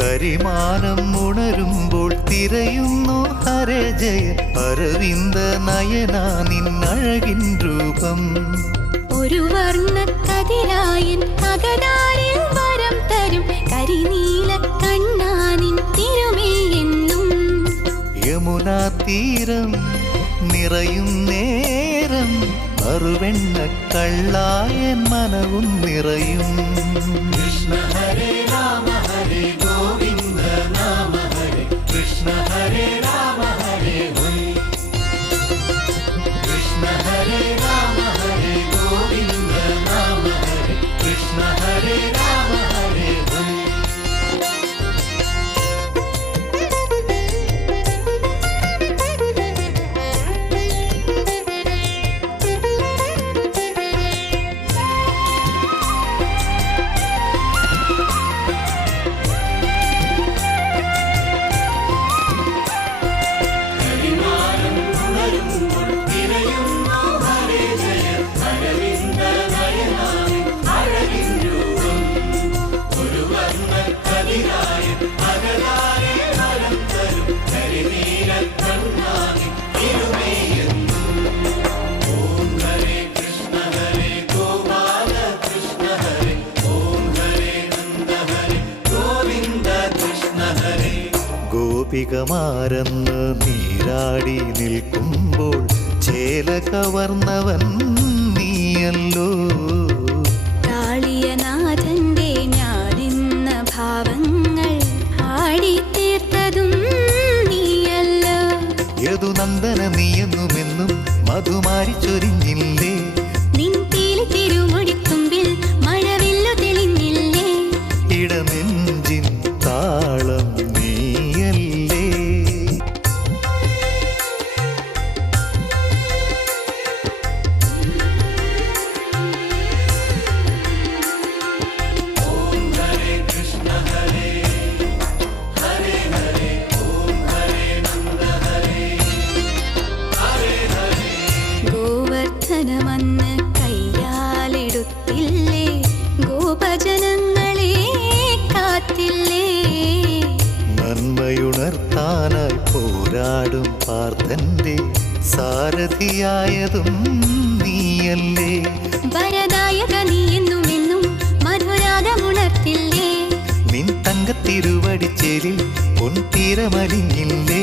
കരിമാനം ഉണരുമ്പോൾ തിരയുന്നു ഹരേ ജയ അരവിന്ദ നയന നിന്നഴകിൻ രൂപം. ഒരു വർണ്ണക്കതിരായൻ അകതാരിൽ വരം തരും കരിനീല കണ്ണാനിൻ തിരുമേയെന്നും. യമുനാ തീരം നിറയും നേരം അറുവെണ്ണ കള്ളായൻ മനവും നിറയും. കൃഷ്ണ ഹരേ രാമ ഹരേ ഗോവിന്ദ നാമ ഹരേ കൃഷ്ണ ഹരേ രാമ ഹരേ ഹരി. കൃഷ്ണ ഹരേ രാമ ഹരേ ഗോവിന്ദ നാമ ഹരേ കൃഷ്ണ ഹരേ രാമ ഹരേ ഹരി. ഗോപികമാരെന്ന് നീരാടി നിൽക്കുമ്പോൾ ചേല കവർന്നവൻ നീയല്ലോ. കാളിയനാഥന്റെ ഞാനിന്ന ഭാവങ്ങൾ ആടിത്തീർത്തതും നീയല്ലോ. യദുനന്ദന നീയെന്നുമെന്നും മധുമാരി ചൊരിഞ്ഞില്ലേ. നിൻ തീലി തിരുമുടിത്തുമ്പിൽ മഴവില്ലു തെളിഞ്ഞില്ലേ. ഇടനെഞ്ചിൻ താളം ഗോവർദ്ധനമന്ന് കയ്യാലെടുത്തില്ലേ. ഗോപജനങ്ങളെ കാത്തില്ലേ. നന്മയുണർത്താനായി പോരാടും പാർത്ഥന്റെ സാരഥിയായതും നീയല്ലേ. വരദായക നീയെന്നുമെന്നും മധുരാഗമുണർത്തില്ലേ. നിൻ തങ്കത്തിരുവടിച്ചേലിൽ പൊൻതീരമലിഞ്ഞില്ലേ.